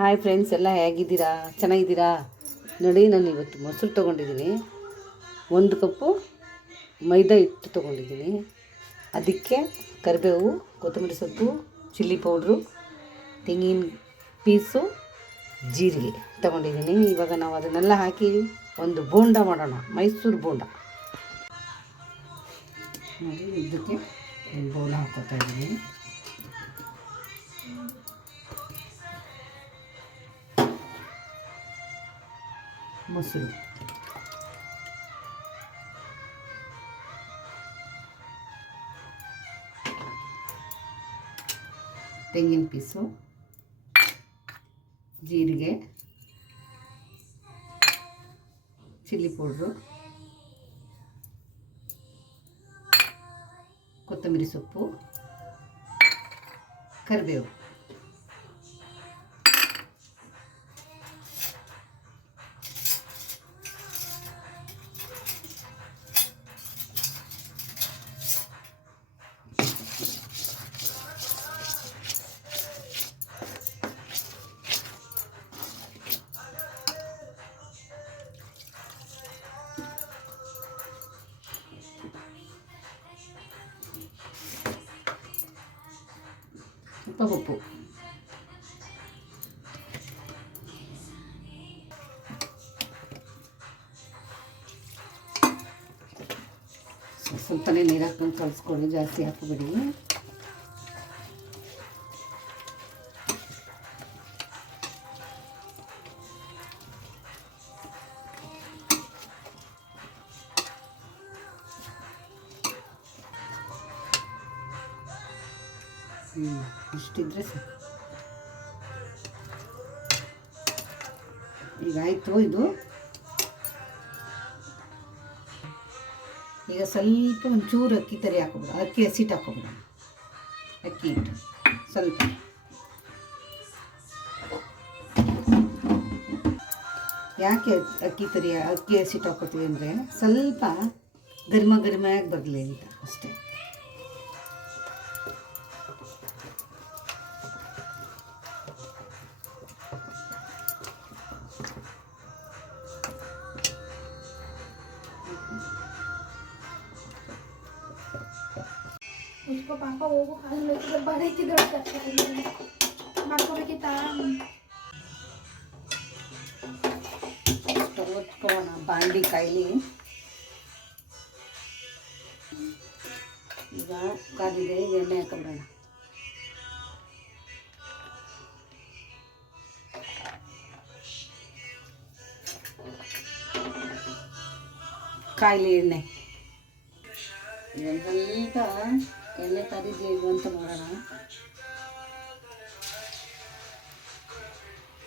Hi friends ಎಲ್ಲ ಹೇಗಿದ್ದೀರಾ? ಚೆನ್ನಾಗಿದ್ದೀರಾ? ನೋಡಿ, ನಾನು ಇವತ್ತು ಮೊಸರು ತೊಗೊಂಡಿದ್ದೀನಿ. ಒಂದು ಕಪ್ಪು ಮೈದಾ ಹಿಟ್ಟು ತೊಗೊಂಡಿದ್ದೀನಿ. ಅದಕ್ಕೆ ಕರಿಬೇವು, ಕೊತ್ತಂಬರಿ ಸೊಪ್ಪು, ಚಿಲ್ಲಿ ಪೌಡ್ರು, ತೆಂಗಿನ ಪೀಸು, ಜೀರಿಗೆ ತೊಗೊಂಡಿದ್ದೀನಿ. ಇವಾಗ ನಾವು ಅದನ್ನೆಲ್ಲ ಹಾಕಿ ಒಂದು ಬೋಂಡ ಮಾಡೋಣ. ಮೈಸೂರು ಬೋಂಡ. ನೋಡಿ, ಇದಕ್ಕೆ ಬೋಂಡ ಹಾಕೋತಾ ಇದ್ದೀನಿ. ಮೊಸರು ತೆಂಗಿನ ಪೀಸು ಜೀರಿಗೆ ಚಿಲ್ಲಿ ಪೌಡ್ರು ಕೊತ್ತಂಬರಿ ಸೊಪ್ಪು ಕರಿಬೇವು ಉಪ್ಪ ಉಪ್ಪು ಸ್ವಲ್ಪನೇ ನೀರು ಹಾಕೊಂಡು ಕಲಿಸ್ಕೊಳ್ಳಿ ಜಾಸ್ತಿ ಹಾಕಬೇಡಿ ಇಷ್ಟಿದ್ರೆ ಈಗ ಆಯಿತು ಇದು. ಈಗ ಸ್ವಲ್ಪ ಒಂಚೂರು ಅಕ್ಕಿ ತರಿ ಹಾಕೋಬಿಡು. ಅಕ್ಕಿ ಹಸಿಟ್ಟು ಹಾಕೋಬಿಡು. ಅಕ್ಕಿ ಹಿಟ್ಟು. ಸ್ವಲ್ಪ. ಯಾಕೆ ಅಕ್ಕಿ ತರಿ, ಅಕ್ಕಿ ಹಸಿಟ್ಟು ಹಾಕೋತೀವಿ ಅಂದರೆ ಸ್ವಲ್ಪ ಗರ್ಮ ಗರಿಮೆಯಾಗಿ ಬರಲಿ ಅಂತ ಅಷ್ಟೇ. ಪಾಪ ಪಾಪ ಹೋಗು ಕಾಲು ಬಡೈತಿದ್ರು ಮಾಡ್ಕೋಬೇಕಿತ್ತ ಒತ್ಕೋಣ ಬಾಂಡಿ ಕಾಯಿ ಈಗ ಕಾದಿದೆ ಎಣ್ಣೆ ಹಾಕೊಂಡೋಣ ಕಾಯಿಲೆ ಎಣ್ಣೆ ಸ್ವಲ್ಪ ಎಣ್ಣೆ ಕಾದಿದೆ ಅಂತ ನೋಡೋಣ.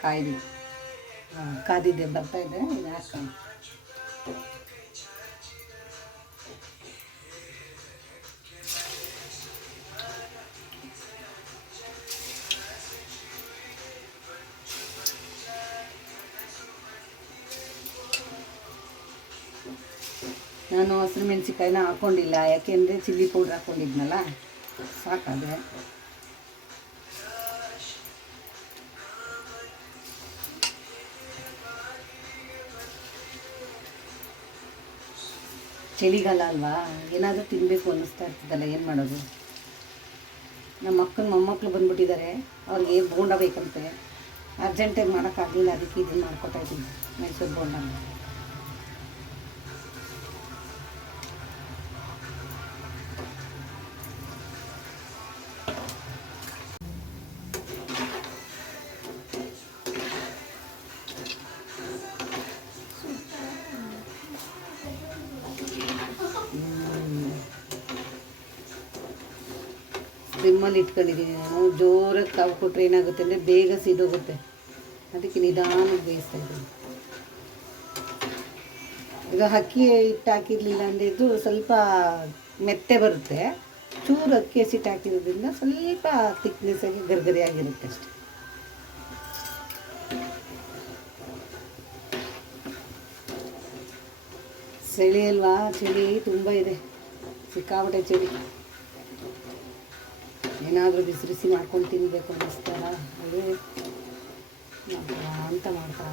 ಕಾಯ್ದು ಹಾಂ ಕಾದಿದೆ ಬರ್ತಾ ಇದೆ ಇದು ಹಾಕೋಣ ನಾನು ಹಸಿರು ಮೆಣಸಿಕಾಯಿನ ಹಾಕ್ಕೊಂಡಿಲ್ಲ ಯಾಕೆಂದರೆ ಚಿಲ್ಲಿ ಪೌಡ್ರ್ ಹಾಕ್ಕೊಂಡಿದ್ನಲ್ಲ ಸಾಕಾದ್ರೆ ಚಳಿಗಾಲ ಅಲ್ವಾ? ಏನಾದರೂ ತಿನ್ನಬೇಕು ಅನ್ನಿಸ್ತಾ ಇರ್ತದಲ್ಲ, ಏನು ಮಾಡೋದು? ನಮ್ಮ ಅಕ್ಕನ ಮೊಮ್ಮಕ್ಕಳು ಬಂದ್ಬಿಟ್ಟಿದ್ದಾರೆ ಅವ್ರಿಗೆ ಬೋಂಡ ಬೇಕಂತೆ. ಅರ್ಜೆಂಟಾಗಿ ಮಾಡೋಕ್ಕಾಗಲಿಲ್ಲ, ಅದಕ್ಕೆ ಇದನ್ನು ಮಾಡ್ಕೊತಾ ಇದ್ದೀನಿ, ಮೈಸೂರು ಬೋಂಡ ಸ್ಲಿಮ್ಮಲ್ಲಿ ಇಟ್ಕೊಂಡಿದ್ದೀನಿ ನಾನು. ಜೋರಾಗಿ ತಾವು ಕೊಟ್ಟರೆ ಏನಾಗುತ್ತೆ ಅಂದರೆ ಬೇಗ ಸಿದೋಗುತ್ತೆ. ಅದಕ್ಕೆ ನಿಧಾನಕ್ಕೆ ಬೇಯಿಸ್ತಾ ಇದ್ದೀನಿ. ಈಗ ಅಕ್ಕಿ ಹಿಟ್ಟು ಹಾಕಿರಲಿಲ್ಲ ಅಂದಿದ್ದು ಸ್ವಲ್ಪ ಮೆತ್ತೆ ಬರುತ್ತೆ. ಚೂರು ಅಕ್ಕಿ ಹಸಿಟ್ಟು ಹಾಕಿರೋದ್ರಿಂದ ಸ್ವಲ್ಪ ಥಿಕ್ನೆಸ್ಸಾಗಿ ಗರ್ಗರಿ ಆಗಿರುತ್ತೆ ಅಷ್ಟೆ. ಚಳಿ ಅಲ್ವಾ? ಚಳಿ ತುಂಬ ಇದೆ. ಸಿಕ್ಕಾಪಟ್ಟೆ ಚಳಿ ಏನಾದರೂ ಬಿಸಿ ಬಿಸಿ ಮಾಡ್ಕೊಂಡು ತಿನ್ನಬೇಕು ಅನ್ನಿಸ್ತಾರ? ಅದೇ ಅಂತ ಮಾಡ್ತಾ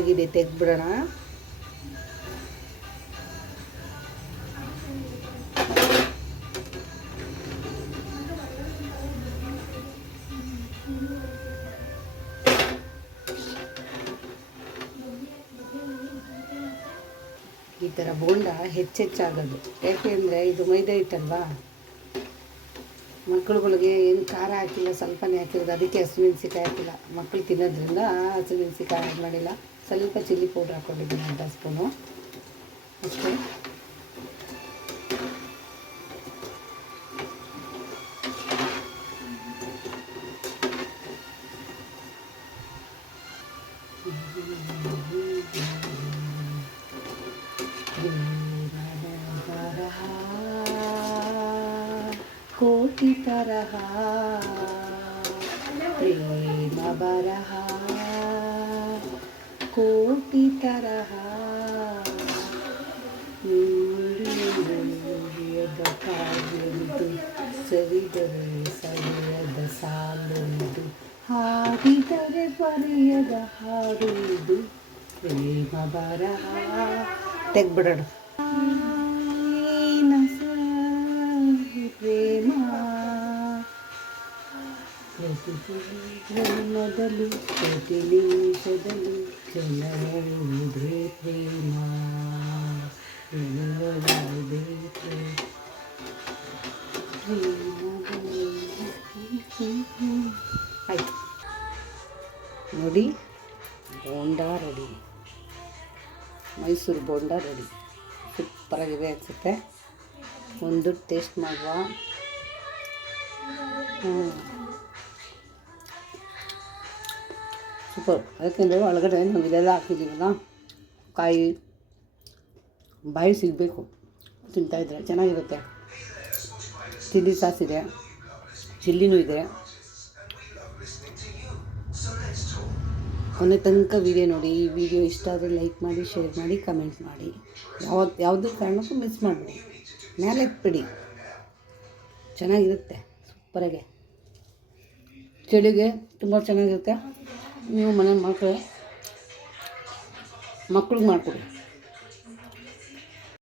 ಇದ್ದೀನಿ ತೆಗ್ಬಿಡೋಣ ಈ ಥರ ಬೋಂಡ ಹೆಚ್ಚೆಚ್ಚಾಗೋದು. ಯಾಕೆ ಅಂದರೆ ಇದು ಮೈದಾ ಹಿಟ್ಟಲ್ವಾ? ಮಕ್ಕಳುಗಳಿಗೆ ಏನು ಖಾರ ಹಾಕಿಲ್ಲ, ಸ್ವಲ್ಪನೇ ಹಾಕಿರೋದು, ಅದಕ್ಕೆ ಹಸಿಮೆಣ್ಸಿಕಾಯಿ ಹಾಕಿಲ್ಲ. ಮಕ್ಕಳು ತಿನ್ನೋದ್ರಿಂದ ಹಸಿಮೆಣ್ಸಿಕಾಯಿ ಆ್ಯಡ್ ಮಾಡಿಲ್ಲ. ಸ್ವಲ್ಪ ಚಿಲ್ಲಿ ಪೌಡ್ರ್ ಹಾಕ್ಕೊಂಡಿದ್ದೀನಿ ಅರ್ಧ ಸ್ಪೂನು. ಅಷ್ಟೇ. ಬರಹ ಕೋಟಿ ತರಹ ಪ್ರೇಮ ಬರಹ ಕೋಟಿ ತರಹ ಕಾವ್ಯವಿದು ಸರಿದರೆ ಸರಿಯದ ಸಾಲೊಂದು. ಹಾಡಿದರೆ ಬರೆಯದ ಹಾಡುವುದು ಪ್ರೇಮ ಬರಹ ತೆಗ್ಬಿಡೋಣ ಮೊದಲು ಪ್ರತಿ ನಿಮಿಷದಲ್ಲೂ ಜನರುವುದೇ ಪ್ರೇಮ ಜನರುವುದೇ ಪ್ರೇಮ ಆಯ್ತು. ನೋಡಿ, ಬೋಂಡ ರೆಡಿ. ಮೈಸೂರು ಬೋಂಡ ರೆಡಿ. ಸೂಪರಾಗಿದೆ ಅನಿಸುತ್ತೆ. ಒಂದು ಟೇಸ್ಟ್ ಮಾಡುವ. ಹ್ಞೂ ಸೂಪರ್ ಯಾಕೆಂದರೆ ಒಳಗಡೆ ನಾವು ಇದೆಲ್ಲ ಹಾಕಿದ್ದೀವಲ್ಲ ಕಾಯಿ ಬಾಯಿ ಸಿಗಬೇಕು ತಿಂತಾಯಿದ್ರೆ ಚೆನ್ನಾಗಿರುತ್ತೆ ಚಿಲ್ಲಿ ಸಾಸ್ ಇದೆ ಚಿಲ್ಲಿನೂ ಇದೆ ಕೊನೆ ತನಕ ವಿಡಿಯೋ ನೋಡಿ. ಈ ವಿಡಿಯೋ ಇಷ್ಟ ಆದರೆ ಲೈಕ್ ಮಾಡಿ ಶೇರ್ ಮಾಡಿ ಕಮೆಂಟ್ ಮಾಡಿ. ಯಾವ ಯಾವುದೇ ಕಾರಣಕ್ಕೂ ಮಿಸ್ ಮಾಡಬೇಡಿ. ಮೇಲೆ ಬಿಡಿ ಚೆನ್ನಾಗಿರುತ್ತೆ. ಸೂಪರಾಗೆ ಚಳಿಗೆ ತುಂಬ ಚೆನ್ನಾಗಿರುತ್ತೆ. ನೀವು ಮನೆ ಮಕ್ಕಳು ಮಕ್ಳಿಗೆ ಮಾಡಿಕೊಡಿ.